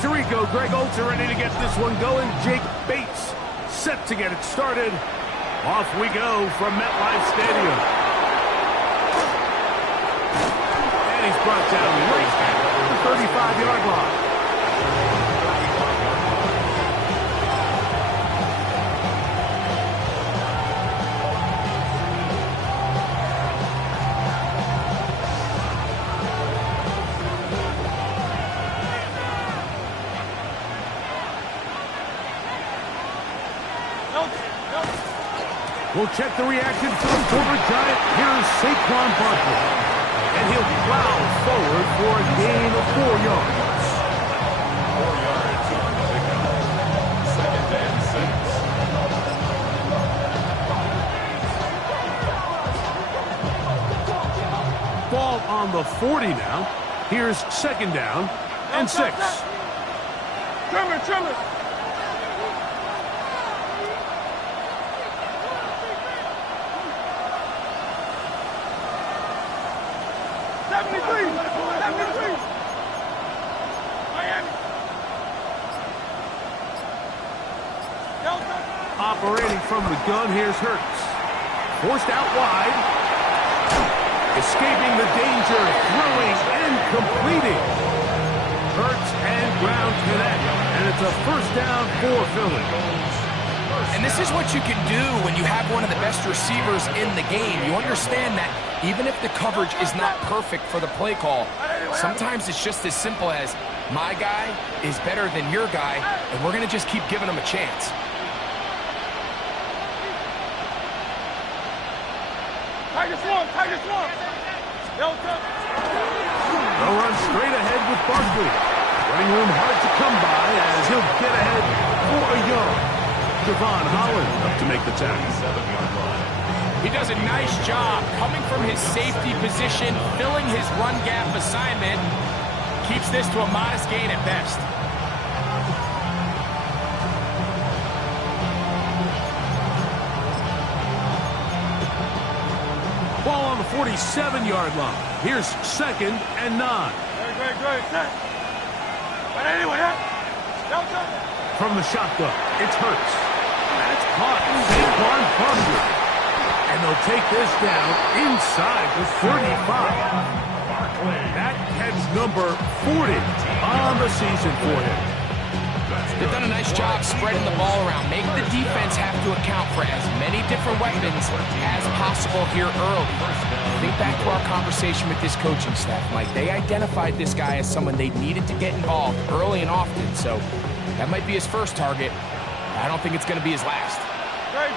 Tirico, Greg Olds are ready to get this one going. Jake Bates set to get it started. Off we go from MetLife Stadium. And he's brought down right at the 35-yard line. We'll check the reaction from former Giant. Here's Saquon Barkley. And he'll plow forward for a gain of 4 yards. 4 yards on the pickup. 2nd and 6. Ball on the 40 now. Here's 2nd down and 6. Trimmer. 73. Miami. Operating from the gun, here's Hurts. Forced out wide. Escaping the danger, throwing and completing. Hurts and ground connect. And it's a 1st down for Philly. And this is what you can do when you have one of the best receivers in the game. You understand that even if the coverage is not perfect for the play call, sometimes it's just as simple as, my guy is better than your guy, and we're going to just keep giving him a chance. Tiger Swamp. They'll run straight ahead with Barkley. Running room hard to come by as he'll get ahead for a yard. Javon Holland up to make the tackle. 7-yard line. He does a nice job coming from his safety position, filling his run gap assignment. Keeps this to a modest gain at best. Ball on the 47-yard line. Here's 2nd and 9. Great. Set. But anyway, From the shotgun, it's Hurts. That's caught. Saquon Barkley. And they'll take this down inside the 35. That catch number 40 on the season for him. They've done a nice job spreading the ball around, making the defense have to account for as many different weapons as possible here early. Think back to our conversation with this coaching staff, Mike. They identified this guy as someone they needed to get involved early and often, so that might be his first target. I don't think it's going to be his last. Great.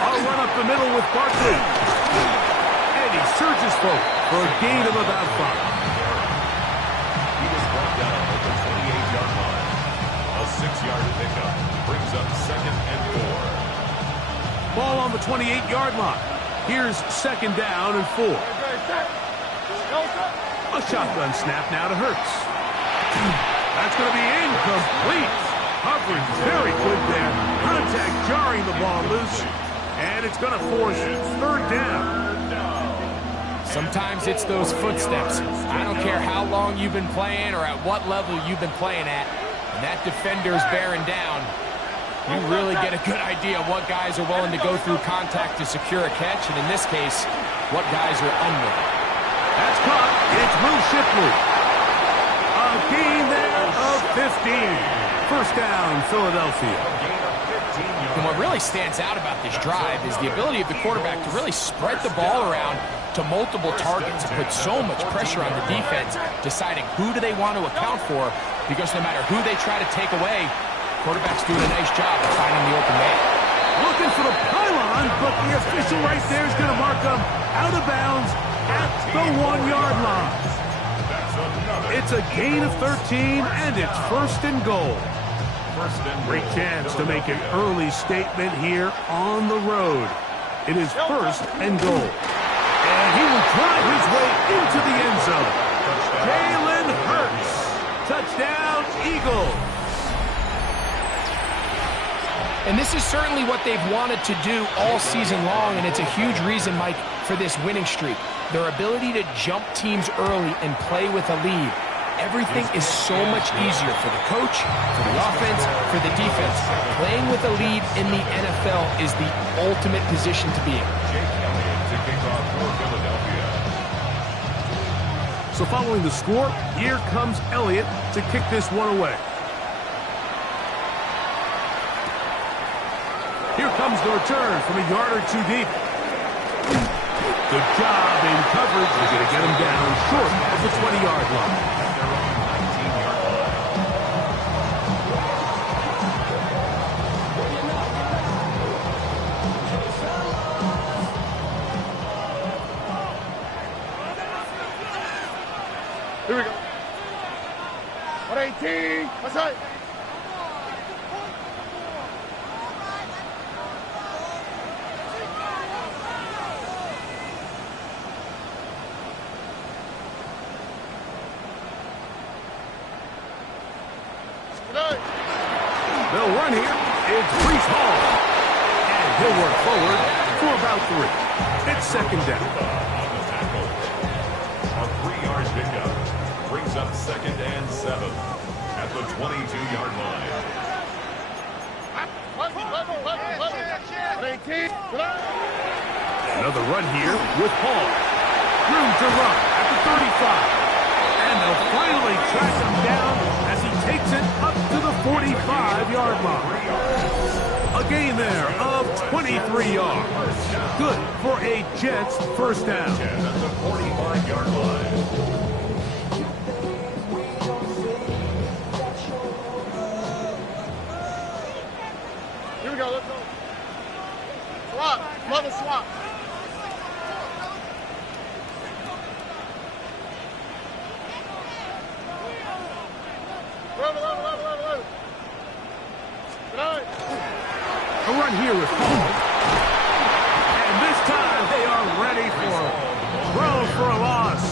I'll run up the middle with Barkley. And he surges forward for a gain of about 5. He was brought down at the 28-yard line. A 6-yard pickup brings up 2nd and 4. Ball on the 28-yard line. Here's 2nd down and 4. A shotgun snap now to Hurts. That's going to be incomplete. Coverage very good there. Contact jarring the ball loose. And it's going to force 3rd down. Sometimes it's those footsteps. I don't care how long you've been playing or at what level you've been playing at. When that defender's bearing down, you really get a good idea of what guys are willing to go through contact to secure a catch, and in this case, what guys are unwilling. That's caught. It's Will Shipley. A gain there of 15. 1st down, Philadelphia. And what really stands out about this drive is the ability of the quarterback to really spread the ball around to multiple targets and put so much pressure on the defense, deciding who do they want to account for, because no matter who they try to take away, quarterback's doing a nice job of finding the open man. Looking for the pylon, but the official right there is going to mark them out of bounds at the 1-yard line. It's a gain of 13, and it's 1st and goal. Great chance to make an early statement here on the road. It is 1st and goal. And he will drive his way into the end zone. Jalen Hurts. Touchdown, Eagles. And this is certainly what they've wanted to do all season long, and it's a huge reason, Mike, for this winning streak. Their ability to jump teams early and play with a lead. everything is so much easier for the coach, for the offense, for the defense. Playing with a lead in the NFL is the ultimate position to be in. Jake Elliott to kick off for Philadelphia. So following the score, here comes Elliott to kick this one away. Here comes the return from a yard or two deep. Good job in coverage. They're going to get him down short of the 20-yard line. They're on the 19-yard line. Here we go. 118. What's that? They'll run here. It's Breece Hall. And he'll work forward for about 3. It's second down. On the tackle. A 3-yard pickup brings up 2nd and 7 at the 22-yard line. 118. Another run here with Hall. Room to run at the 35. And they'll finally track him down as he takes it up to the 45-yard line. A gain there of 23 yards. Good for a Jets first down. At the 45-yard line. Here we go. Let's go. Swap. Love a swap. A run here with Hall. And this time they are ready for it. Throw for a loss.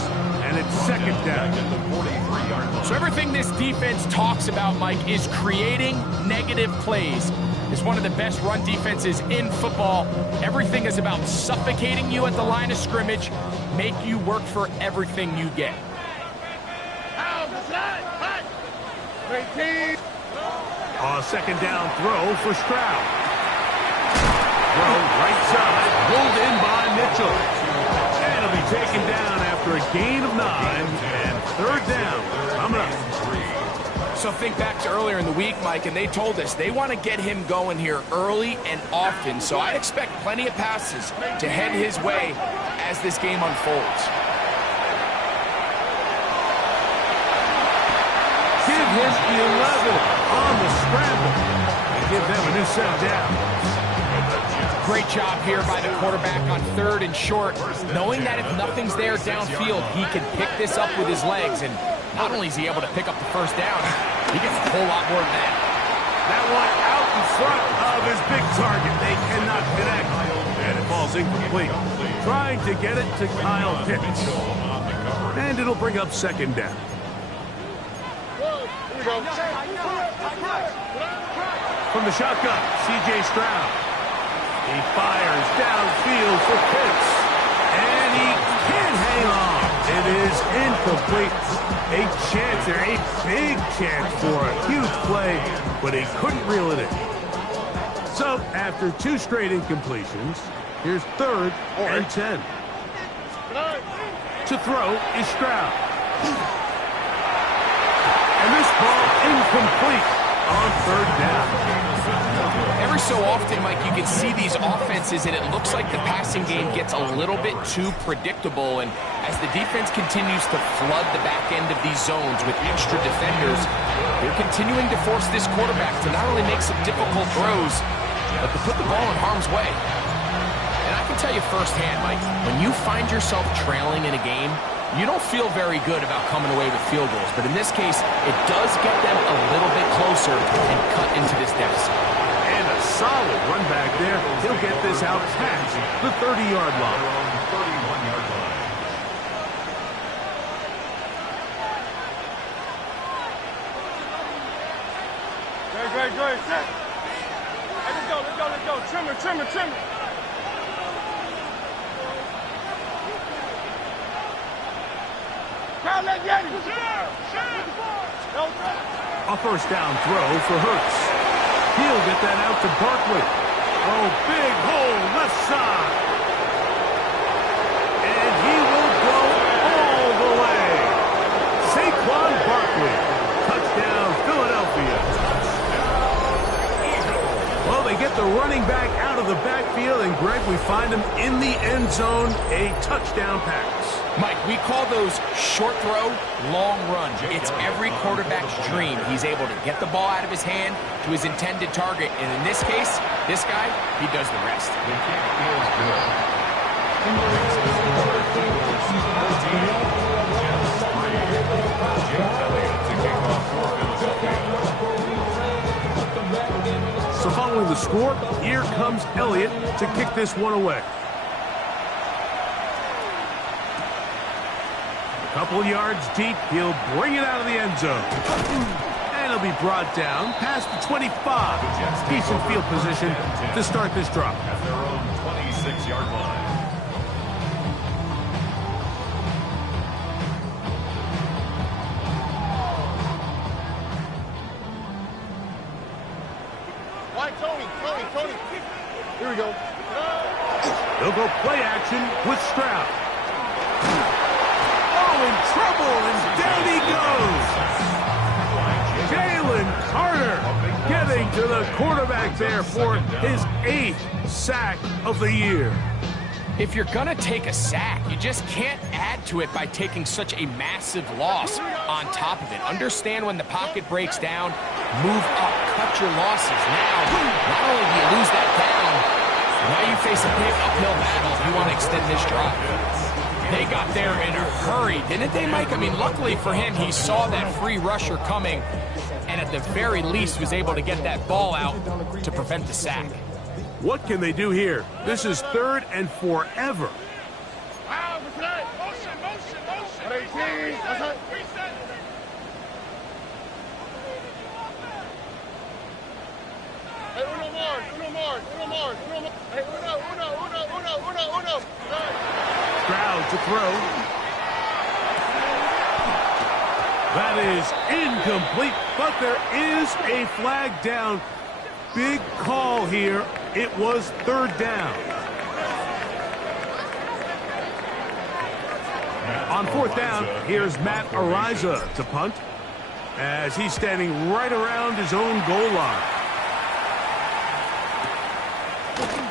And it's second down. At the 43-yard line. So everything this defense talks about, Mike, is creating negative plays. It's one of the best run defenses in football. Everything is about suffocating you at the line of scrimmage, make you work for everything you get. 18. A second down throw for Stroud. Throw right side, pulled in by Mitchell. And it'll be taken down after a gain of 9 and third down coming up. So think back to earlier in the week, Mike, and they told us they want to get him going here early and often. So I expect plenty of passes to head his way as this game unfolds. Give him 11 on the scramble and give them a new set down. Great job here by the quarterback on 3rd and short, knowing that if nothing's there downfield, he can pick this up with his legs. And not only is he able to pick up the first down, he gets a whole lot more than that. That one out in front of his big target. They cannot connect. And it falls incomplete. Trying to get it to Kyle Pitts. And it'll bring up second down. Here we go. From the shotgun, C.J. Stroud. He fires downfield for Pitts. And he can't hang on. It is incomplete. A chance there, a big chance for a huge play, but he couldn't reel it in. So, after 2 straight incompletions, here's 3rd and 10. To throw is Stroud. And this ball incomplete on 3rd down. Every so often, Mike, you can see these offenses, and it looks like the passing game gets a little bit too predictable. And as the defense continues to flood the back end of these zones with extra defenders, they're continuing to force this quarterback to not only make some difficult throws, but to put the ball in harm's way. And I can tell you firsthand, Mike, when you find yourself trailing in a game, you don't feel very good about coming away with field goals. But in this case, it does get them a little bit closer and cut into this deficit. And a solid run back there. He'll get this out past the 30-yard line. On the 31-yard line. Great. Set. Hey, let's go. Trimmer. A first down throw for Hurts. He'll get that out to Barkley. Oh, big hole left side. And he will go all the way. Saquon Barkley. Touchdown, Philadelphia. Well, they get the running back out of the backfield, and Greg, we find him in the end zone, a touchdown pass. Mike, we call those short throw, long run. It's every quarterback's dream. He's able to get the ball out of his hand to his intended target, and in this case, this guy, he does the rest. So following the score, here comes Elliott to kick this one away. A couple yards deep, he'll bring it out of the end zone. And he'll be brought down past the 25. Decent field position to start this drive. At their own 26-yard line. Tony. Here we go. They'll go play action with Stroud. Oh, in trouble, and down he goes. Jalen Carter getting to the quarterback there for his 8th sack of the year. If you're going to take a sack, you just can't add to it by taking such a massive loss on top of it. Understand when the pocket breaks down, move up, cut your losses. Now, not only do you lose that down, now you face a big uphill battle if you want to extend this drive. They got there in a hurry, didn't they, Mike? I mean, luckily for him, he saw that free rusher coming, and at the very least was able to get that ball out to prevent the sack. What can they do here? This is 3rd and forever. Stroud to throw. That is incomplete, but there is a flag down. Big call here. It was 3rd down. On 4th down, here's Matt Araiza to punt as he's standing right around his own goal line.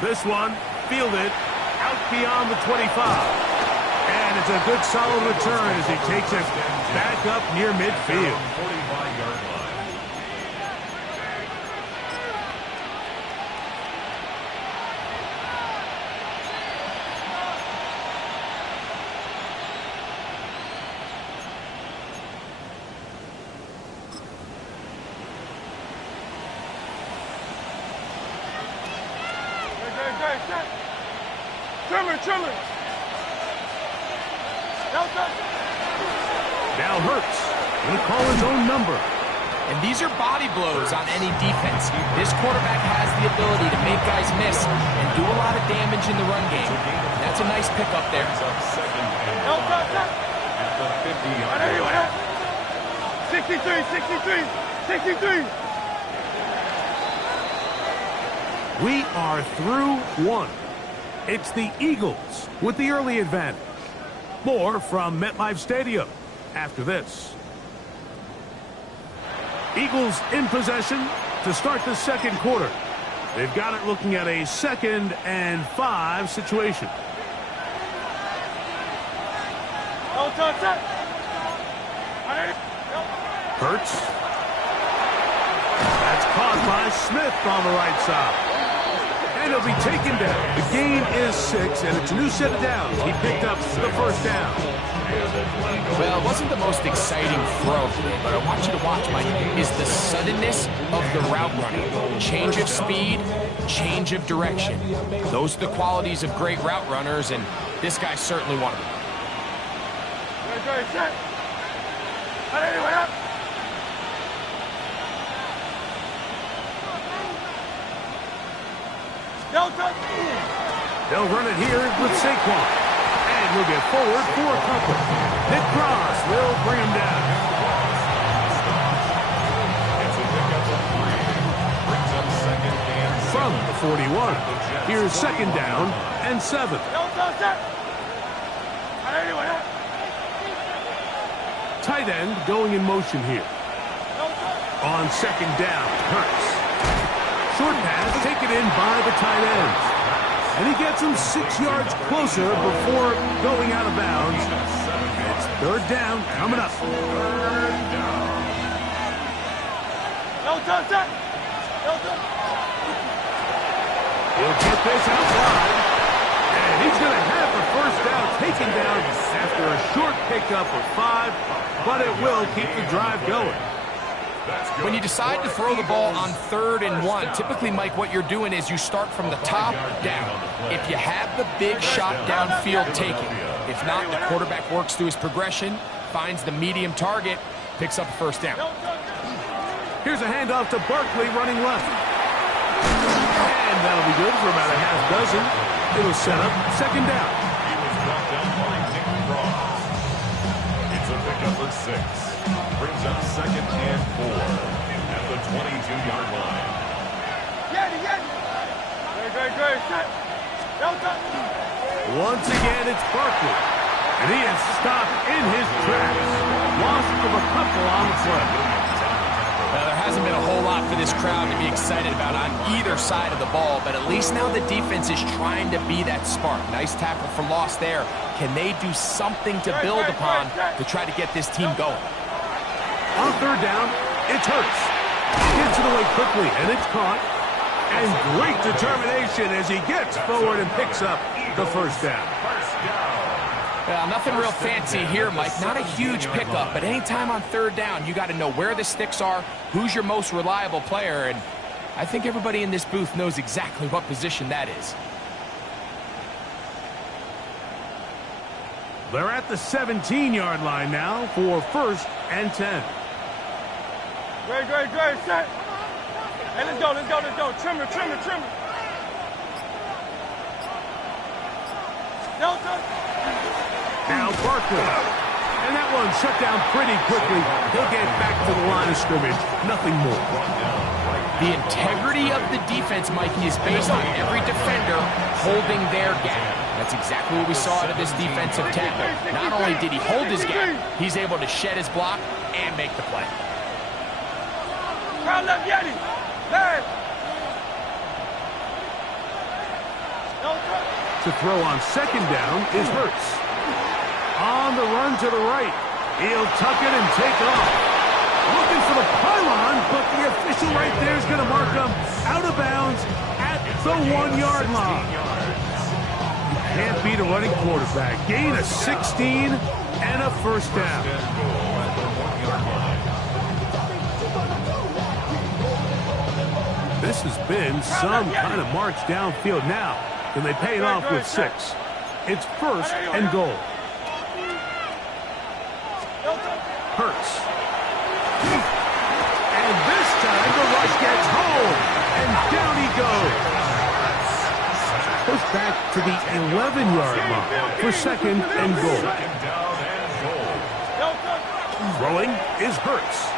This one fielded out beyond the 25. And it's a good solid return as he takes it back up near midfield. 45-yard line. Chilling. Now Hurts will call his own number. And these are body blows on any defense. This quarterback has the ability to make guys miss and do a lot of damage in the run game. That's a nice pickup there. At the 50-yard line. 63. We are through one. It's the Eagles with the early advantage. More from MetLife Stadium after this. Eagles in possession to start the second quarter. They've got it looking at a 2nd and 5 situation. Hurts. That's caught by Smith on the right side. And he'll be taken down. The gain is 6, and it's a new set of downs. He picked up the first down. Well, it wasn't the most exciting throw, but I want you to watch, Mike, is the suddenness of the route running. Change of speed, change of direction. Those are the qualities of great route runners, and this guy's certainly one of them. They'll run it here with Saquon. And he'll get forward for a couple. Nick Cross will 41. Here's second down and 7. Tight end going in motion here. On second down, Hurts. Short pass taken in by the tight end. And he gets him 6 yards closer before going out of bounds. It's third down coming up. He'll get this out wide. And he's going to have the first down taken down after a short pickup of 5, but it will keep the drive going. When you decide to throw the ball on 3rd and 1, typically, Mike, what you're doing is you start from the top down. If you have the big shot downfield, take it. If not, the quarterback works through his progression, finds the medium target, picks up a first down. Here's a handoff to Barkley running left. And that'll be good for about a half dozen. It'll set up second down. He was brought down by Nick Cross. It's a pickup of 6. Brings up second and 4 at the 22-yard line. Once again, it's Barkley. And he is stopped in his tracks. Loss of a couple on the play. Now, there hasn't been a whole lot for this crowd to be excited about on either side of the ball, but at least now the defense is trying to be that spark. Nice tackle for loss there. Can they do something to build upon to try to get this team going? On third down, it's Hurts. He gets it away quickly, and it's caught. And great determination as he gets forward and picks up the first down. Well, nothing real fancy here, Mike. Not a huge pickup, but anytime on third down, you got to know where the sticks are, who's your most reliable player, and I think everybody in this booth knows exactly what position that is. They're at the 17-yard line now for 1st and 10. Great, set. Hey, let's go. Trim it. Now Barkley. And that one shut down pretty quickly. He'll get back to the line of scrimmage. Nothing more. The integrity of the defense, Mikey, is based on every defender holding their gap. That's exactly what we saw out of this defensive tackle. Not only did he hold his gap, he's able to shed his block and make the play. To throw on second down is Hurts. On the run to the right. He'll tuck it and take off. Looking for the pylon, but the official right there is going to mark him out of bounds at the 1-yard line. You can't beat a running quarterback. Gain of 16 and a first down. This has been some kind of march downfield now. Can they pay it off with 6? It's 1st and goal. Hurts. And this time the rush gets home. And down he goes. Pushed back to the 11-yard line for 2nd and goal. Throwing is Hurts.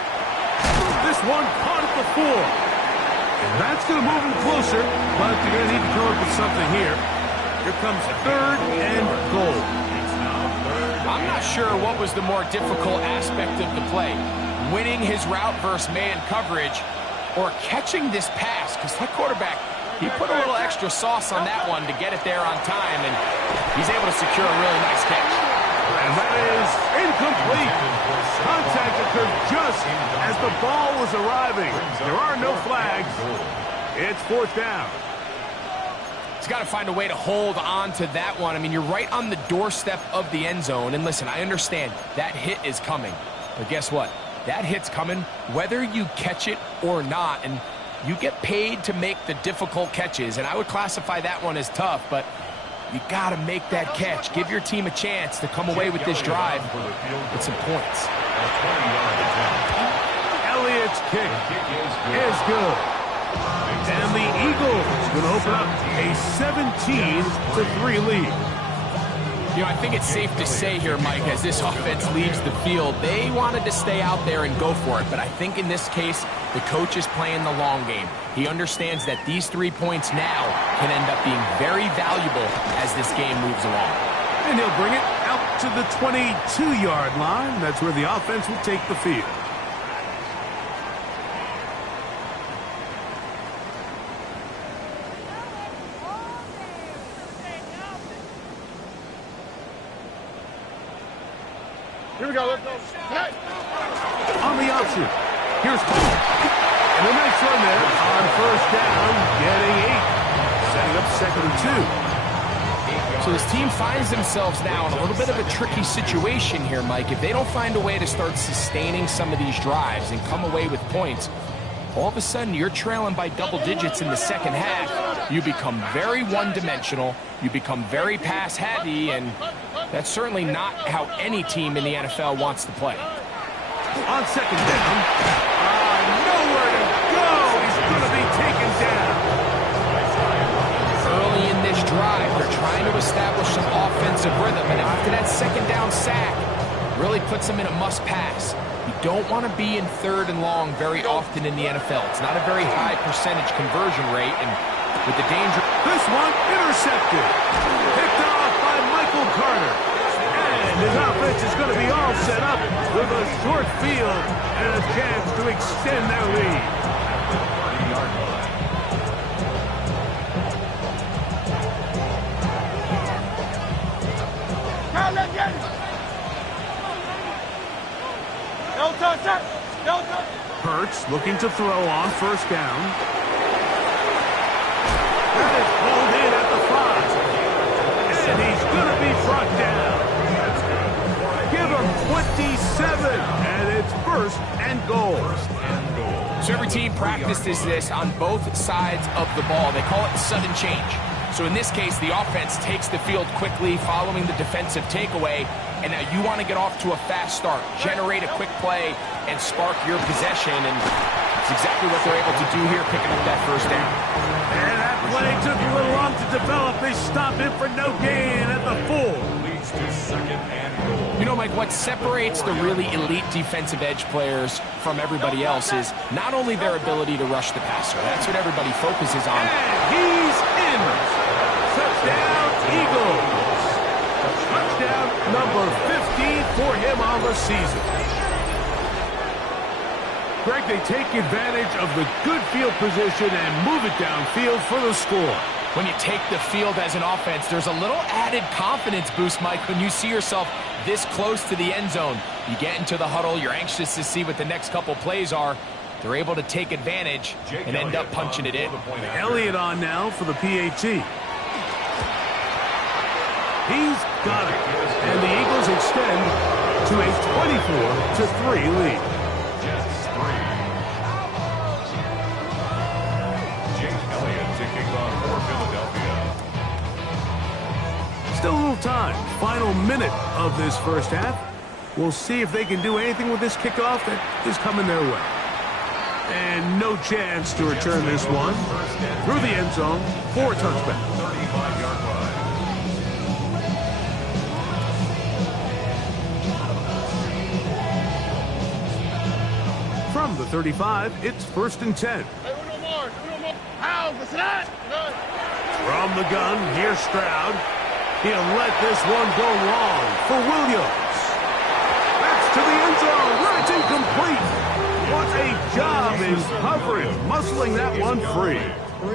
This one caught at the 4. And that's going to move him closer, but they're going to need to come up with something here. Here comes 3rd and goal. I'm not sure what was the more difficult aspect of the play, winning his route versus man coverage or catching this pass, because that quarterback, he put a little extra sauce on that one to get it there on time, and he's able to secure a really nice catch. And that is incomplete. Contact occurred just as the ball was arriving. There are no flags. It's 4th down. He's got to find a way to hold on to that one. I mean, you're right on the doorstep of the end zone. And listen, I understand that hit is coming. But guess what? That hit's coming whether you catch it or not. And you get paid to make the difficult catches. And I would classify that one as tough, but you got to make that catch. Give your team a chance to come away with this drive with some points. Elliott's kick is good. And the Eagles going to open up a 17-3 lead. You know, I think it's safe to say here, Mike, as this offense leaves the field, they wanted to stay out there and go for it. But I think in this case, the coach is playing the long game. He understands that these 3 points now can end up being very valuable as this game moves along. And he'll bring it out to the 22-yard line. That's where the offense will take the field. Here we go. Let's go. Hey. On the option, here's Hall. And a nice run there on first down, getting 8. Setting up 2nd and 2. So this team finds themselves now in a little bit of a tricky situation here, Mike. If they don't find a way to start sustaining some of these drives and come away with points, all of a sudden you're trailing by double digits in the second half. You become very one-dimensional. You become very pass-heavy, and that's certainly not how any team in the NFL wants to play. On 2nd down, nowhere to go. He's going to be taken down. Early in this drive, they're trying to establish some offensive rhythm, and after that 2nd down sack, really puts them in a must-pass. You don't want to be in 3rd and long very often in the NFL. It's not a very high percentage conversion rate, and with the danger... This one intercepted. Picked off by Michael Carter. And his offense is going to be all set up with a short field and a chance to extend their lead. 30-yard line. Now let's get it. No touch that. No touch. Hurts looking to throw on first down. That is pulled in at the 5. And he's going to be brought down. Give him 27. And it's 1st and goal. So every team practices this on both sides of the ball. They call it sudden change. So in this case, the offense takes the field quickly following the defensive takeaway, and now you want to get off to a fast start, generate a quick play, and spark your possession, and it's exactly what they're able to do here, picking up that first down. And that play took a little long to develop. They stopped it for no gain at the 4. Leads to 2nd and goal. You know, Mike, what separates the really elite defensive edge players from everybody else is not only their ability to rush the passer. That's what everybody focuses on. And he's in. Touchdown, Eagles. Touchdown number 15 for him on the season. Greg, they take advantage of the good field position and move it downfield for the score. When you take the field as an offense, there's a little added confidence boost, Mike, when you see yourself this close to the end zone. You get into the huddle, you're anxious to see what the next couple plays are. They're able to take advantage and end up punching it in. Elliott on now for the PAT. He's got it. And the Eagles extend to a 24-3 lead. Jets 3. Jake Elliott to kick off for Philadelphia. Still a little time. Final minute of this first half. We'll see if they can do anything with this kickoff that is coming their way. And no chance to return this one through the end zone for a touchback. 35-yard line. From the 35, it's 1st and 10. Hey, no more. No more. How? What's that? From the gun, here's Stroud. He'll let this one go long for Williams. That's to the end zone where it's incomplete. What a job in coverage, muscling that one free.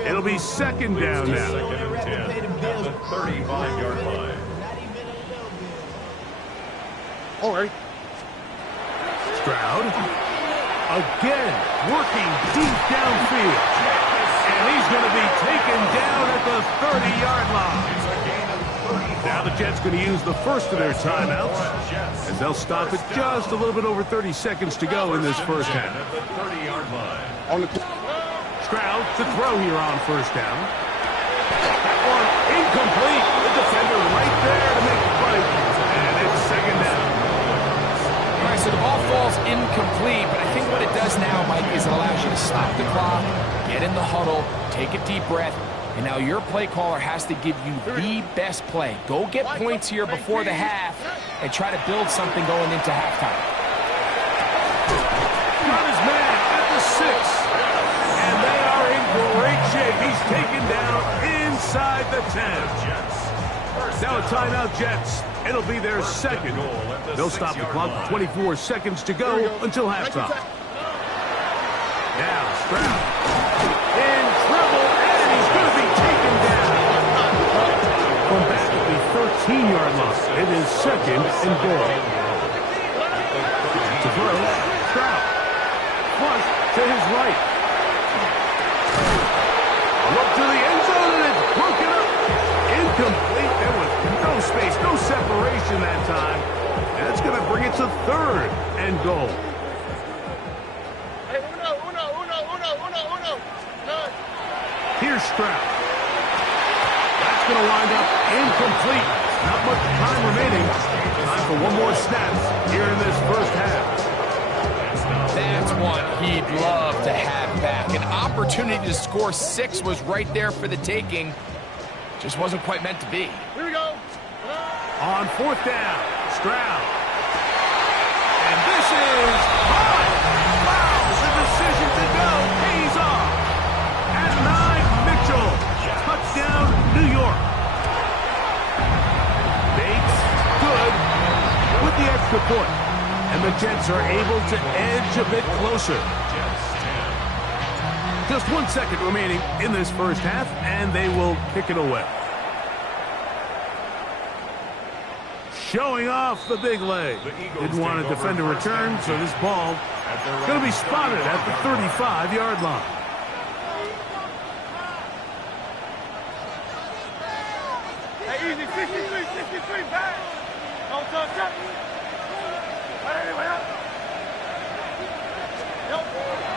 It'll be 2nd down now. 2nd and 10 at the 35-yard line. All right. Stroud, again, working deep downfield. And he's going to be taken down at the 30-yard line. Now the Jets going to use the first of their timeouts as they'll stop it just a little bit over 30 seconds to go in this first half. At the 30-yard line. On the Stroud to throw here on first down. That one incomplete. The defender right there to make the play. And it's 2nd down. All right, so the ball falls incomplete, but I think what it does now, Mike, is it allows you to stop the clock, get in the huddle, take a deep breath, And now your play caller has to give you the best play. Go get points here before the half and try to build something going into halftime. Got his man at the 6. And they are in great shape. He's taken down inside the 10. Now a timeout, Jets. It'll be their second. They'll stop the clock with 24 seconds to go until halftime. Now Stroud in trouble, and he's going to be taken down. From back at the 13-yard line. It is second and goal. To throw, Stroud. Flush to his right. Look to the end zone, and it's broken up. Incomplete. There was no space, no separation that time. And that's going to bring it to third and goal. Here's Stroud. That's going to wind up incomplete. Not much time remaining. Time for one more snap here in this first half. That's one he'd love to have back. An opportunity to score 6 was right there for the taking. Just wasn't quite meant to be. Here we go. On fourth down, Stroud. And this is high. Wow, the decision to go pays off. At 9, Mitchell. Touchdown, New York. Bates, good with the extra point. And the Jets are able to edge a bit closer. Just 1 second remaining in this first half, and they will kick it away. Showing off the big leg. Didn't want to defend a return, so this ball going to be spotted at the 35-yard line. Hey, easy, 63, back. Don't touch that.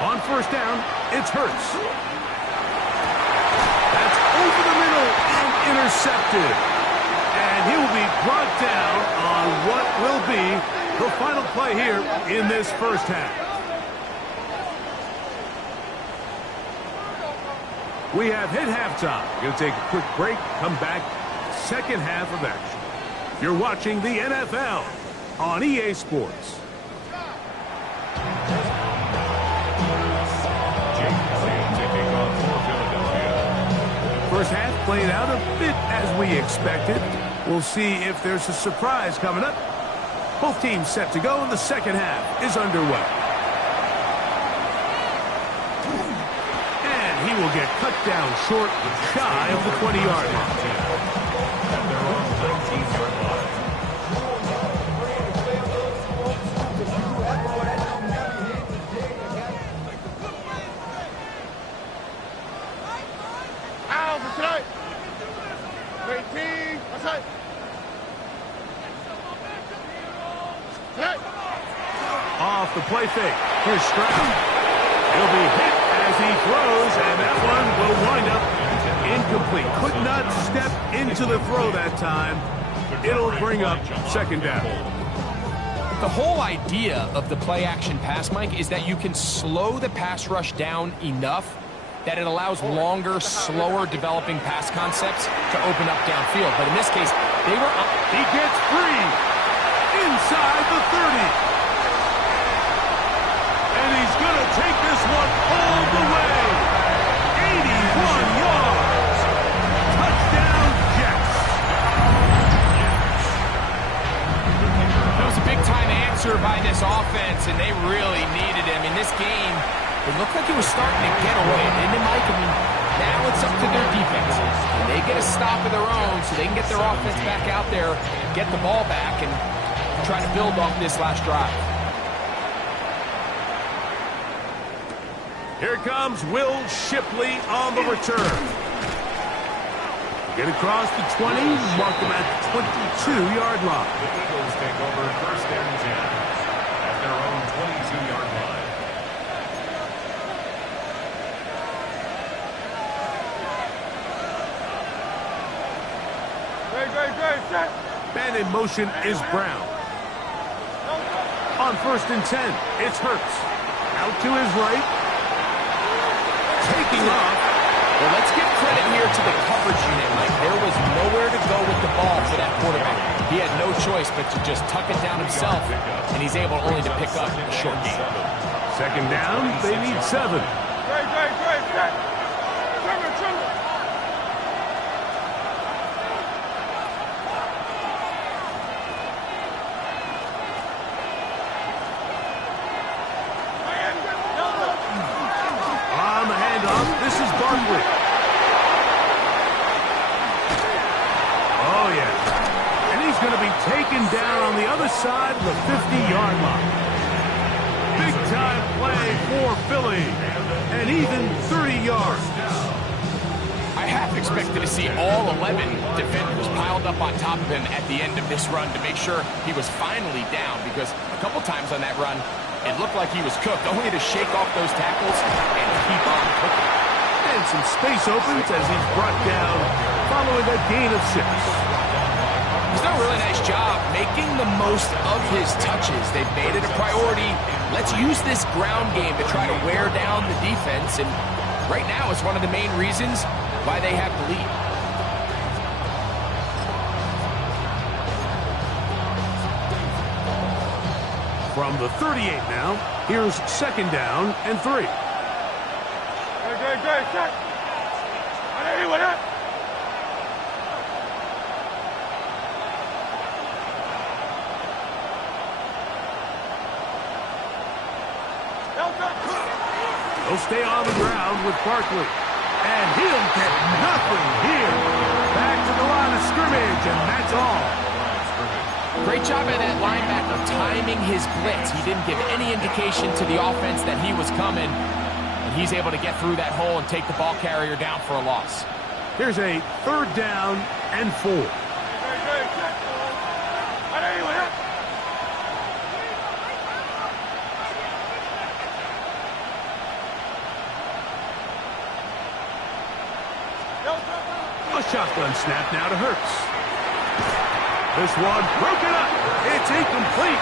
On first down, it's Hurts. That's over the middle and intercepted. And he will be brought down on what will be the final play here in this first half. We have hit halftime. We're going to take a quick break, come back, second half of action. You're watching the NFL on EA Sports. First half played out a bit as we expected. We'll see if there's a surprise coming up. Both teams set to go, and the second half is underway. And he will get cut down short, shy of the 20-yard line. At their own 19-yard line. Off the play fake. Here's Stroud. He'll be hit as he throws, and that one will wind up incomplete. Could not step into the throw that time. It'll bring up second down. The whole idea of the play-action pass, Mike, is that you can slow the pass rush down enough that it allows longer, slower developing pass concepts to open up downfield. But in this case, they were up. He gets free inside the 30. And he's going to take this one all the way. 81 yards. Touchdown, Jets. That was a big-time answer by this offense, and they really needed him. In this game, it looked like it was starting to get away, didn't it, Mike? I mean, now it's up to their defense. And they get a stop of their own so they can get their offense back out there, get the ball back, and try to build off this last drive. Here comes Will Shipley on the return. Get across the 20, mark him at the 22-yard line. The Eagles take over first and 10 at their own 22-yard line. Great. Man in motion is Brown. On first and 10, it's Hurts. Out to his right. Taking off, Well, let's give credit here to the coverage unit, Mike. There was nowhere to go with the ball for that quarterback. He had no choice but to just tuck it down himself, and he's able only to pick up a short gain. Second down, they need 7. On the handoff, this is Barkley. Oh, yeah. And he's going to be taken down on the other side of the 50-yard line. Big-time play for Philly. And even 30 yards. I half expected to see all 11 defenders piled up on top of him at the end of this run to make sure he was finally down, because a couple times on that run, it looked like he was cooked, only to shake off those tackles and keep on cooking. And some space opens as he's brought down following a gain of 6. He's done a really nice job making the most of his touches. They've made it a priority. Let's use this ground game to try to wear down the defense, and right now it's one of the main reasons why they have the lead. From the 38 now, here's second down and 3. He'll stay on the ground with Barkley. And he'll get nothing here. Back to the line of scrimmage, and that's all. Great job by that linebacker timing his blitz. He didn't give any indication to the offense that he was coming, and he's able to get through that hole and take the ball carrier down for a loss. Here's a third down and 4. A shotgun snap now to Hurts. This one broken up. It's incomplete.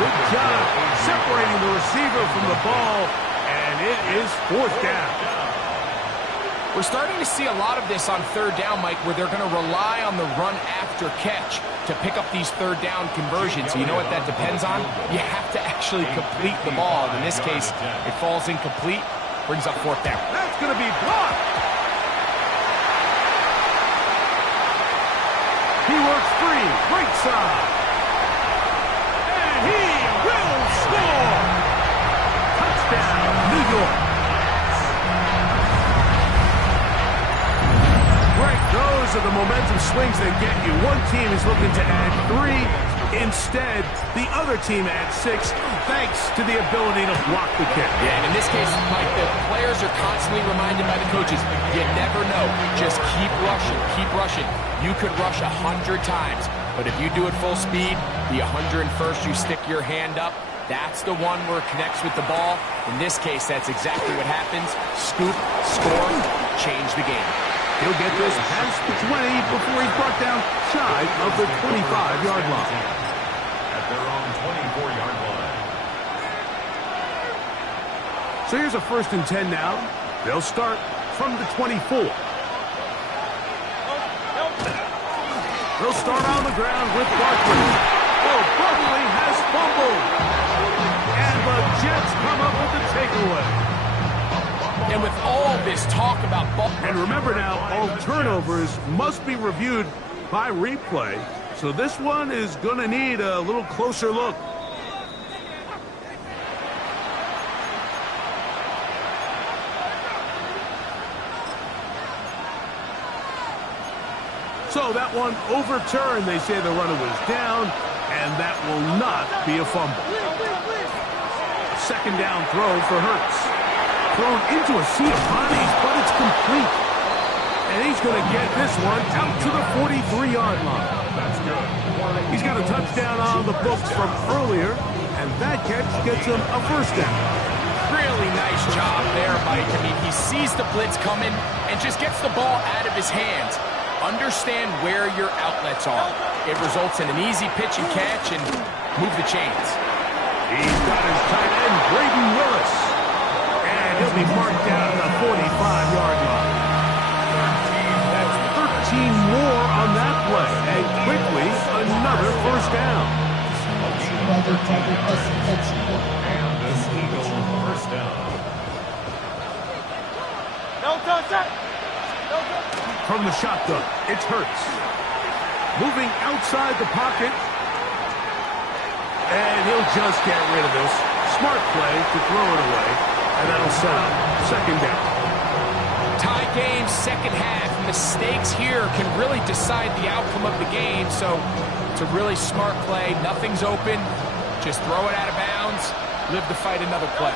Good job separating the receiver from the ball, and it is 4th down. We're starting to see a lot of this on third down, Mike, where they're going to rely on the run after catch to pick up these third down conversions. So you know what that depends on? You have to actually complete the ball. In this case, it falls incomplete, brings up 4th down. That's going to be blocked. He works free, right side. And he will score. Touchdown, New York. Right, those are the momentum swings that get you. One team is looking to add 3. Instead, the other team adds 6, thanks to the ability to block the kick. Yeah, and in this case, Mike, the players are constantly reminded by the coaches, you never know. Just keep rushing, keep rushing. You could rush 100 times, but if you do it full speed, the 101st, you stick your hand up. That's the one where it connects with the ball. In this case, that's exactly what happens. Scoop, score, change the game. He'll get this past the 20 before he's brought down shy of the 25-yard line. At their own 24-yard line. So here's a 1st and 10 now. They'll start from the 24. They'll start on the ground with Barkley. Oh, Barkley has fumbled. And the Jets come up with the takeaway. And with all this talk about ball... And remember now, all turnovers must be reviewed by replay. So this one is going to need a little closer look. So that one overturned. They say the runner was down, and that will not be a fumble. Second down throw for Hurts. Thrown into a sea of bodies, but it's complete. And he's going to get this one out to the 43-yard line. That's good. He's got a touchdown on the books from earlier, and that catch gets him a 1st down. Really nice job there, Mike. I mean, he sees the blitz coming and just gets the ball out of his hands. Understand where your outlets are. It results in an easy pitch and catch and move the chains. He's got his tight end, Braden Willis. And he'll be marked down at the 45-yard line. play, and quickly another first down. And this Eagle first down. From the shotgun, it's Hurts. Moving outside the pocket. And he'll just get rid of this. Smart play to throw it away. And that'll set up second down. Tie game, second half. Mistakes here can really decide the outcome of the game. So it's a really smart play. Nothing's open. Just throw it out of bounds. Live to fight another play.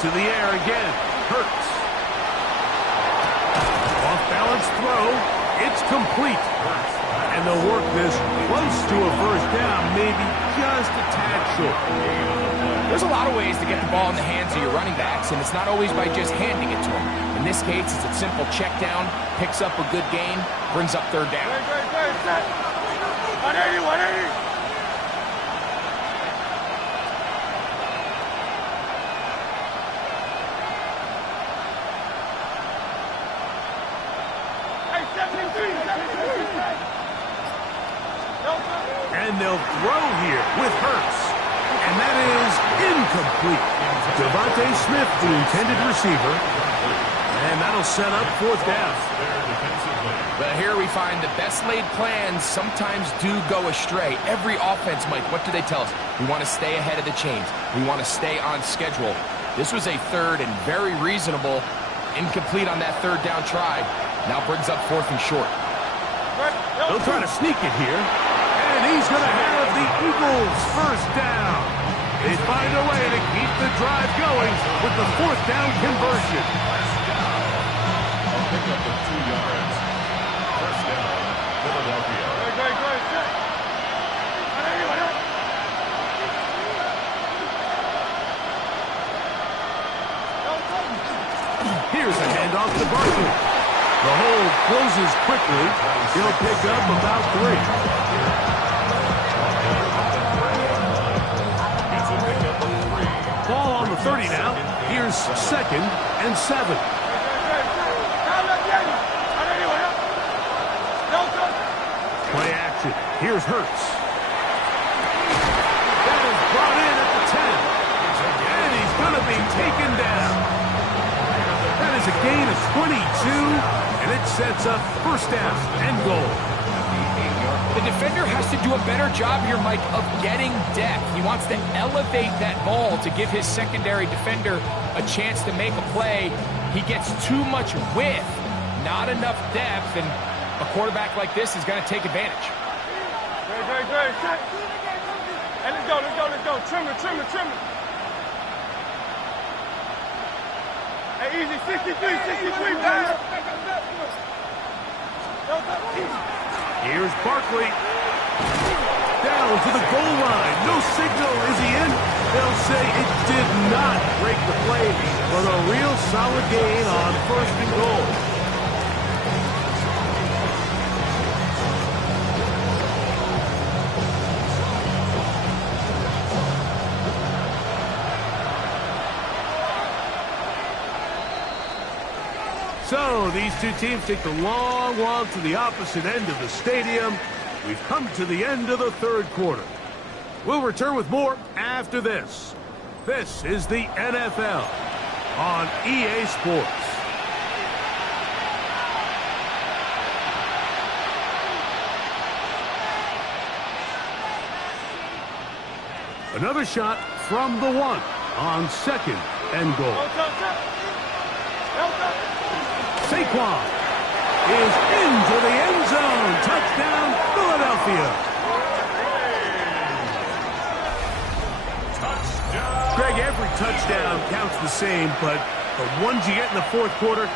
To the air again. Hurts. Off-balance throw. It's complete. And they'll work this close to a first down, maybe just a tad short. There's a lot of ways to get the ball in the hands of your running backs, and it's not always by just handing it to them. In this case, it's a simple check down, picks up a good gain, brings up third down. 180. And they'll throw here with Hurts. And that is incomplete. Devontae Smith, the intended receiver. And that'll set up fourth down. But here we find the best laid plans sometimes do go astray. Every offense, Mike, what do they tell us? We want to stay ahead of the chains. We want to stay on schedule. This was a third and very reasonable. Incomplete on that third down try. Now brings up fourth and short. They'll try to sneak it here. And he's going to have the Eagles first down. They find a way to keep the drive going with the fourth down conversion. I'll pick up the 2 yards. First down, Philadelphia. Here's a handoff to Barkley. The hold closes quickly. He'll pick up about 3. Ball on the 30 now. Here's second and 7. Play action. Here's Hurts. That is brought in at the 10. And he's going to be taken down. That is a gain of 22, and it sets up first down and goal. The defender has to do a better job here, Mike, of getting depth. He wants to elevate that ball to give his secondary defender a chance to make a play. He gets too much width, not enough depth, and a quarterback like this is going to take advantage. Great. And let's go. Trim it. Hey, easy, 63, down. Here's Barkley. Down to the goal line. No signal. Is he in? They'll say it did not break the play, but a real solid gain on first and goal. So these two teams take the long walk to the opposite end of the stadium. We've come to the end of the third quarter. We'll return with more after this. This is the NFL on EA Sports. Another shot from the 1 on second and goal. Saquon is into the end zone. Touchdown, Philadelphia. Touchdown. Greg, every touchdown counts the same, but the ones you get in the fourth quarter,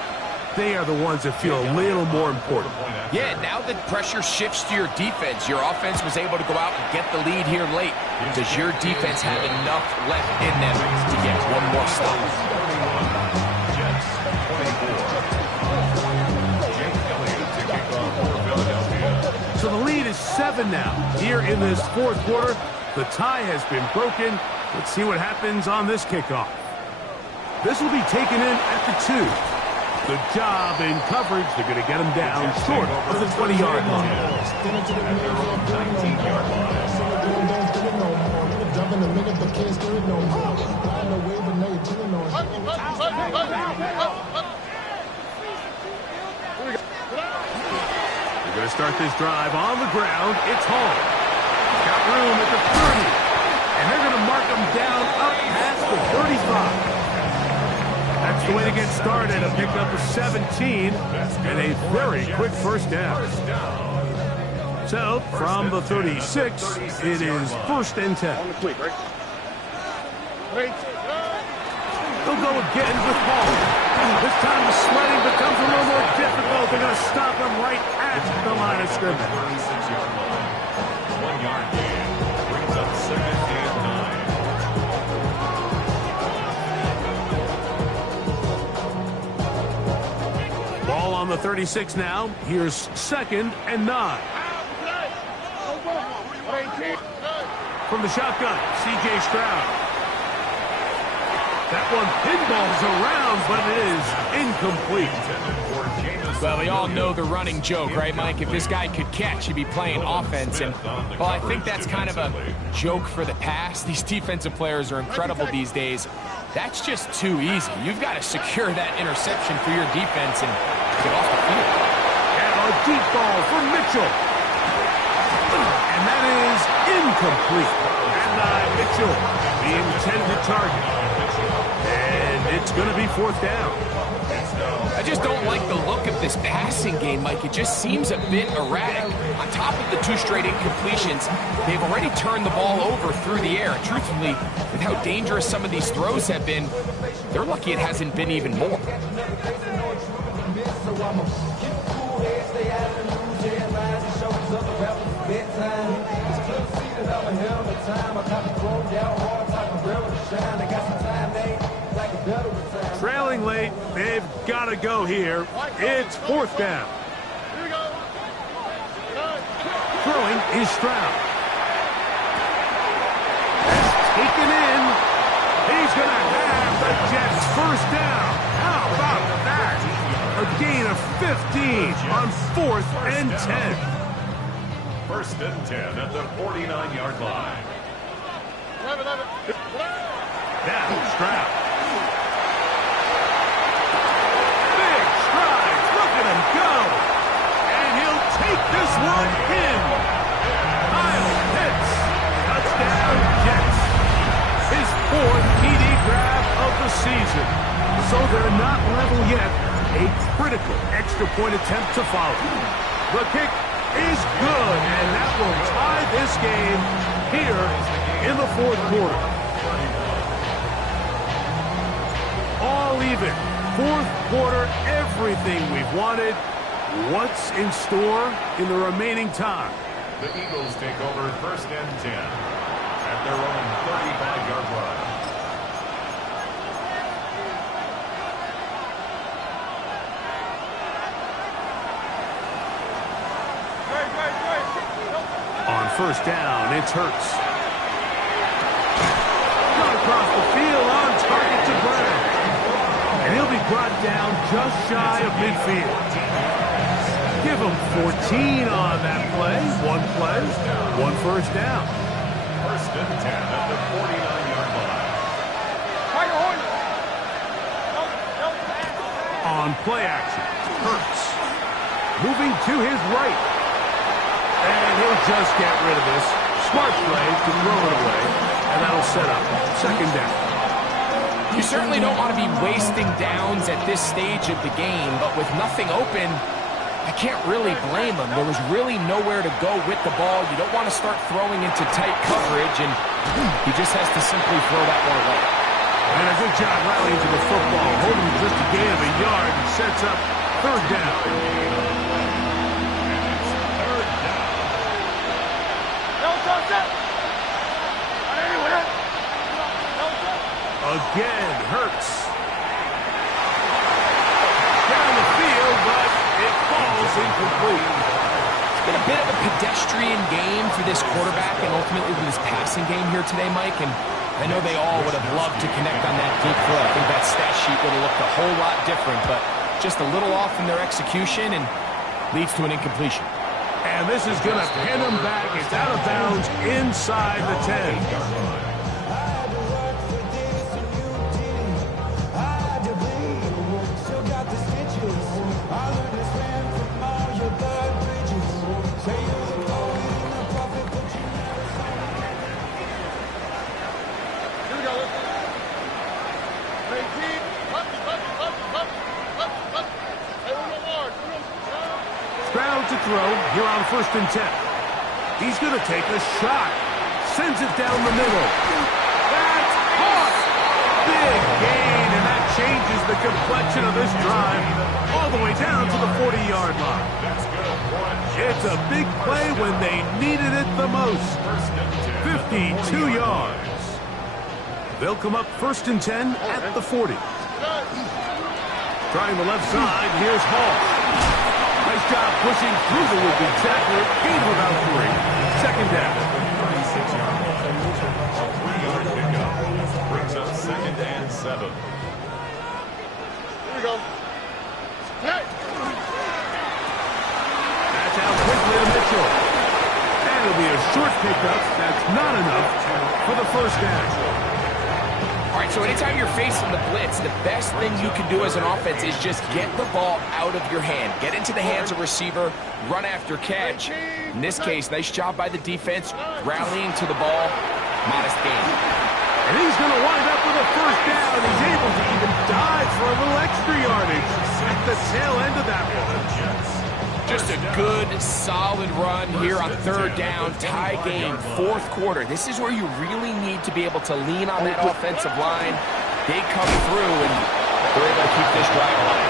they are the ones that feel a little more important. Yeah, now the pressure shifts to your defense. Your offense was able to go out and get the lead here late. Does your defense have enough left in them to get one more stop? So the lead is 7 now. Here in this fourth quarter, the tie has been broken. Let's see what happens on this kickoff. This will be taken in at the 2. Good job in coverage. They're going to get him down short of the 20-yard line. At their own 19-yard line. We're going to start this drive on the ground. It's Hall. Got room at the 30. And they're going to mark him down up past the 35. That's the way to get started. A pickup of 17 and a very quick first down. So, from the 36, it is 1st and 10. They'll go again with Hall. This time the sledding becomes a little more difficult. They're going to stop him right at the line of scrimmage. 36-yard line. 1-yard gain. Brings up 2nd and 9. Ball on the 36 now. Here's 2nd and 9. From the shotgun, C.J. Stroud. That one pinballs around, but it is incomplete. Well, we all know the running joke, right, Mike? If this guy could catch, he'd be playing offense. And, well, I think that's kind of a joke for the past. These defensive players are incredible these days. That's just too easy. You've got to secure that interception for your defense and get off the field. And a deep ball for Mitchell. And that is incomplete. And Mitchell, the intended target. And it's going to be 4th down. I just don't like the look of this passing game, Mike. It just seems a bit erratic. On top of the 2 straight incompletions, they've already turned the ball over through the air. And truthfully, with how dangerous some of these throws have been, they're lucky it hasn't been even more. Trailing late, they've got to go here. It's 4th down. Throwing is Stroud. Taken in. He's going to have the Jets 1st down. How about that? A gain of 15 on 4th and 10. 1st and 10 at the 49-yard line. Now Stroud. Big strides. Look at him go. And he'll take this one in. Kyle Pitts. Touchdown Jets. His 4th TD grab of the season. So they're not level yet. A critical extra point attempt to follow. The kick is good, and that will tie this game here in the 4th quarter. All even. 4th quarter, everything we've wanted. What's in store in the remaining time? The Eagles take over 1st and 10 at their own 35-yard line. On 1st down, it's Hurts. Got across the field on target to Brown. And he'll be brought down just shy of midfield. Give him 14 on that play. 1 play, 1 first down. 1st and 10 at the 49-yard line. On play action, Hurts. Moving to his right. And he'll just get rid of this. Smart play to throw it away. And that'll set up 2nd down. You certainly don't want to be wasting downs at this stage of the game, but with nothing open, I can't really blame him. There was really nowhere to go with the ball. You don't want to start throwing into tight coverage, and he just has to simply throw that one away. And a good job rallying to the football, holding just a gain of a yard and sets up 3rd down. Again, Hurts. Down the field, but it falls incomplete. It's been a bit of a pedestrian game for this quarterback and ultimately for this passing game here today, Mike. And I know they all would have loved to connect on that deep throw. I think that stat sheet would have looked a whole lot different, but just a little off in their execution and leads to an incompletion. And this is going to pin him back. It's out of bounds inside the 10. Stroud to throw here on 1st and 10. He's going to take a shot. Sends it down the middle. That's caught. Big gain, and that changes the complexion of this drive all the way down to the 40-yard line. It's a big play when they needed it the most. 52 yards. They'll come up 1st and 10 at the 40. Trying the left side, here's Hall. Nice job pushing through the would-be tackler. Gain of about 3. Second down. 36-yard line. A 3-yard pickup. Brings up 2nd and 7. Here we go. Hey! That's out quickly to Mitchell. And it'll be a short pickup. That's not enough for the first down. All right, so anytime you're facing the blitz, the best thing you can do as an offense is just get the ball out of your hand. Get into the hands of receiver, run after catch. In this case, nice job by the defense, rallying to the ball, modest gain. And he's going to wind up with a first down. He's able to even dive for a little extra yardage at the tail end of that one. Just a good, solid run here on 3rd down, tie game, 4th quarter. This is where you really need to be able to lean on that offensive line. They come through, and they're able to keep this drive alive.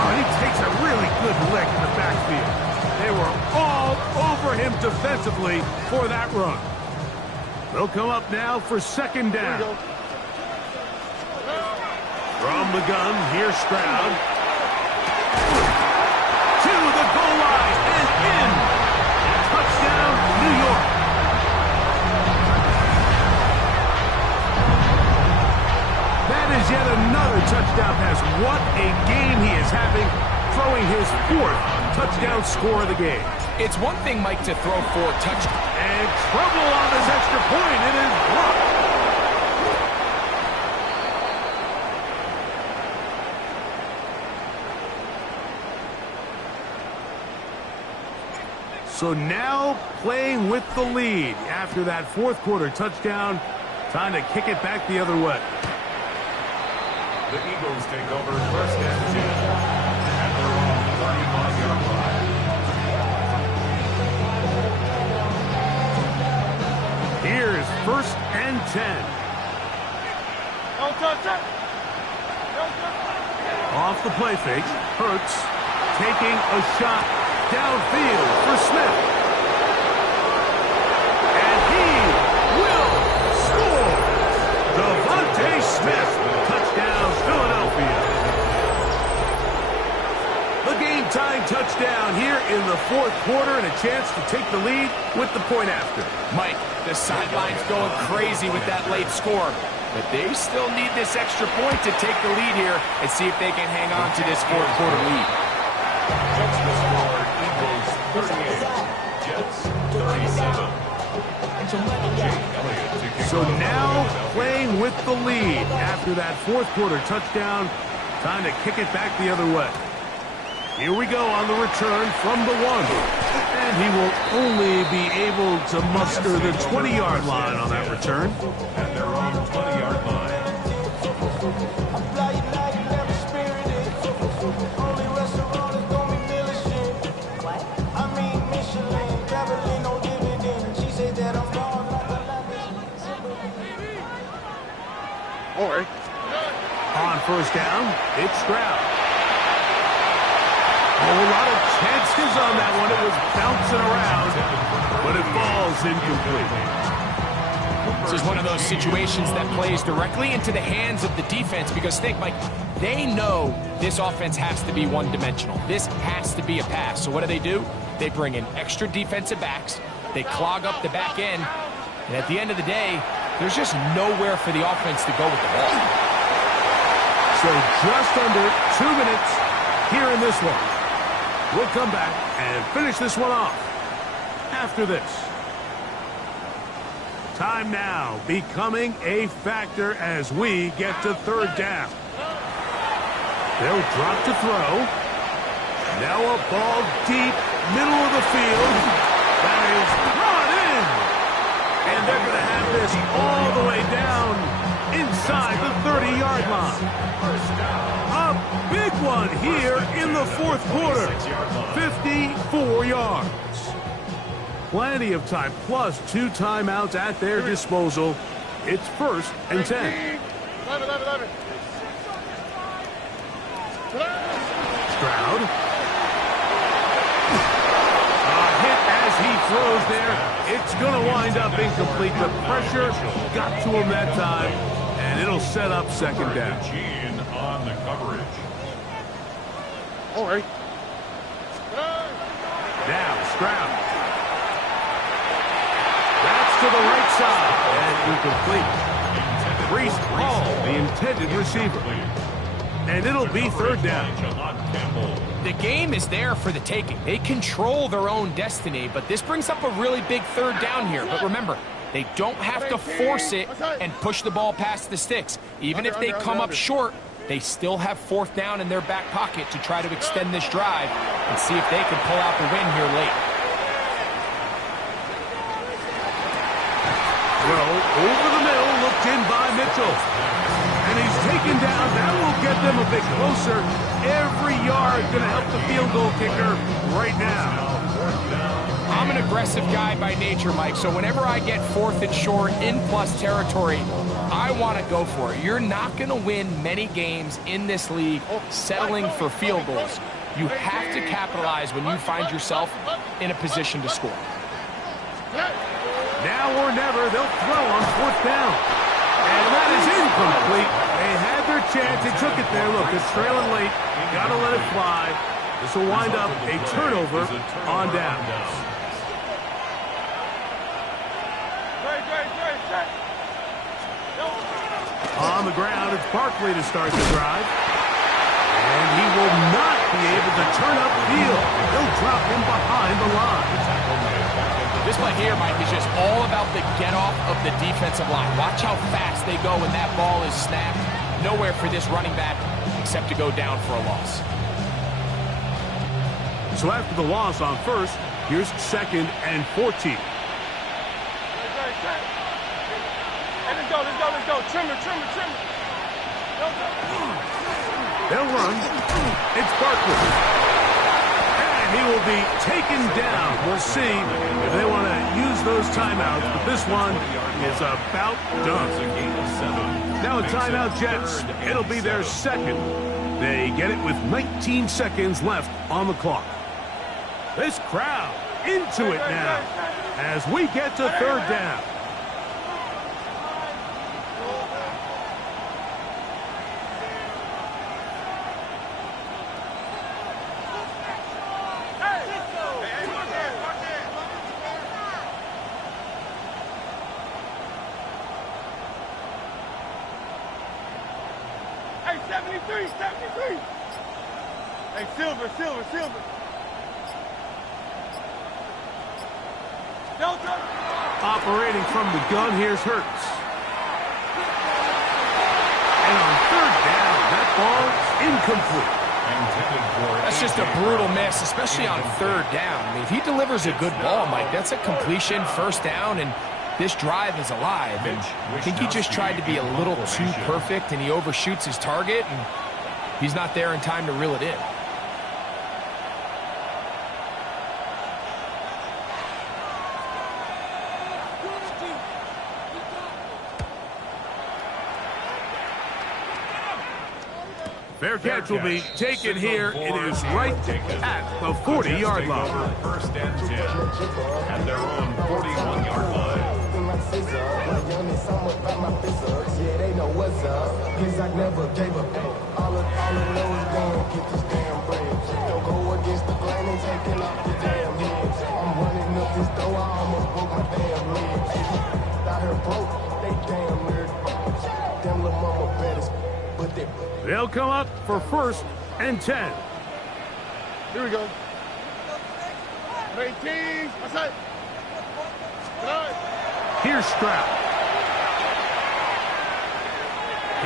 Oh, he takes a really good lick in the backfield. They were all over him defensively for that run. They'll come up now for 2nd down. From the gun, here's Stroud. To the goal line and in. Touchdown, New York. That is yet another touchdown pass. What a game he is having, throwing his 4th touchdown score of the game. It's one thing, Mike, to throw 4 touchdowns. And trouble on this extra point. It is blocked. So now playing with the lead after that 4th quarter touchdown. Time to kick it back the other way. The Eagles take over 1st and 10 at their own 35-yard line. Here's 1st and 10. Don't touch it. Off the play fake, Hurts taking a shot downfield for Smith. And he will score. Devontae Smith, touchdown Philadelphia. The game-tying touchdown here in the 4th quarter and a chance to take the lead with the point after. Mike, the sideline's going crazy with that late score, but they still need this extra point to take the lead here and see if they can hang on to this 4th quarter lead. Jets the score, Eagles 38, Jets 37. So now playing with the lead after that 4th quarter touchdown. Time to kick it back the other way. Here we go on the return from the 1. And he will only be able to muster the 20-yard line on that return. At their own 20-yard line. On 1st down, it's Stroud. A whole lot of chances on that one. It was bouncing around, but it falls incomplete. This is one of those situations that plays directly into the hands of the defense because think, Mike, they know this offense has to be one-dimensional. This has to be a pass. So what do? They bring in extra defensive backs. They clog up the back end. And at the end of the day, There's just nowhere for the offense to go with the ball. So just under 2 minutes here in this one. We'll come back and finish this one off after this. Time now becoming a factor as we get to third down. They'll drop to throw. Now a ball deep, middle of the field. That is brought in. And they're going to have this all the way down inside the 30-yard line. A big one here in the fourth quarter. 54 yards. Plenty of time, plus 2 timeouts at their disposal. It's 1st and 10. 11. Stroud. A hit as he throws there. It's going to wind up incomplete. The pressure got to him that time, and it'll set up second down. Gene on the coverage. All right. Now, Stroud. To the right side and incomplete. Breece Hall, the intended receiver. And it'll be third down. The game is there for the taking. They control their own destiny, but this brings up a really big third down here. But remember, they don't have to force it and push the ball past the sticks. Even if they come up short, they still have 4th down in their back pocket to try to extend this drive and see if they can pull out the win here late. Well, over the middle, looked in by Mitchell. And he's taken down. That will get them a bit closer. Every yard going to help the field goal kicker right now. I'm an aggressive guy by nature, Mike, so whenever I get 4th and short in plus territory, I want to go for it. You're not going to win many games in this league settling for field goals. You have to capitalize when you find yourself in a position to score. Now or never, they'll throw on 4th down. And that is incomplete. They had their chance. They took it there. Look, it's trailing late. Got to let it fly. This will wind up a turnover on down. On the ground, it's Barkley to start the drive. And he will not be able to turn up field. They'll drop him behind the line. This play here, Mike, is just all about the get-off of the defensive line. Watch how fast they go when that ball is snapped. Nowhere for this running back except to go down for a loss. So after the loss on 1st, here's 2nd and 14. Let's go. Trimmer. They'll run. It's Barkley. He will be taken down. We'll see if they want to use those timeouts, but this one is about done. Now a timeout, Jets. It'll be their 2nd. They get it with 19 seconds left on the clock. This crowd into it now as we get to third down. Hey, Silver. Delta. Operating from the gun, here's Hurts. And on third down, that ball incomplete. That's just a brutal miss, especially on 3rd down. I mean, if he delivers a good ball, Mike, that's a completion, 1st down, and this drive is alive. And I think he just tried to be a little too perfect, and he overshoots his target, and he's not there in time to reel it in. Fair catch will be taken here. It is right at the 40-yard line. 1st and 10 at their own 41-yard line. They'll come up for 1st and 10. Here we go. 18. That's it. Good. Here's Stroud.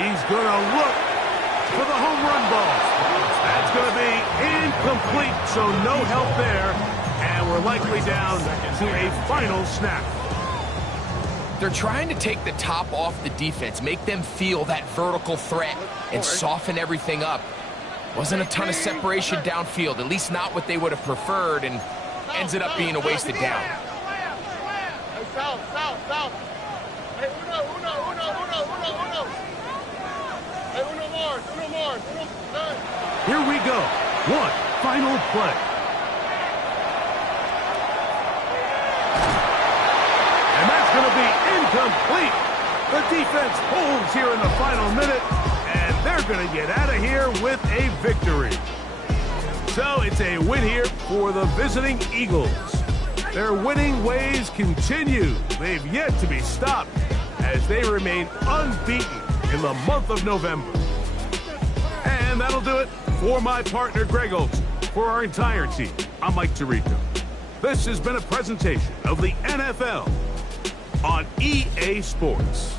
He's going to look for the home run ball. That's going to be incomplete, so no help there. And we're likely down to a final snap. They're trying to take the top off the defense, make them feel that vertical threat, and soften everything up. Wasn't a ton of separation downfield, at least not what they would have preferred, and ended up being a wasted down. Hey, south. Hey, uno. Hey, uno more. Here we go. One final play. And that's going to be incomplete. The defense holds here in the final minute, and they're going to get out of here with a victory. So it's a win here for the visiting Eagles. Their winning ways continue. They've yet to be stopped as they remain unbeaten in the month of November. And that'll do it for my partner, Greg Olsen. For our entire team, I'm Mike Tirico. This has been a presentation of the NFL on EA Sports.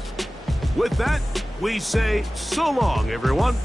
With that, we say so long, everyone.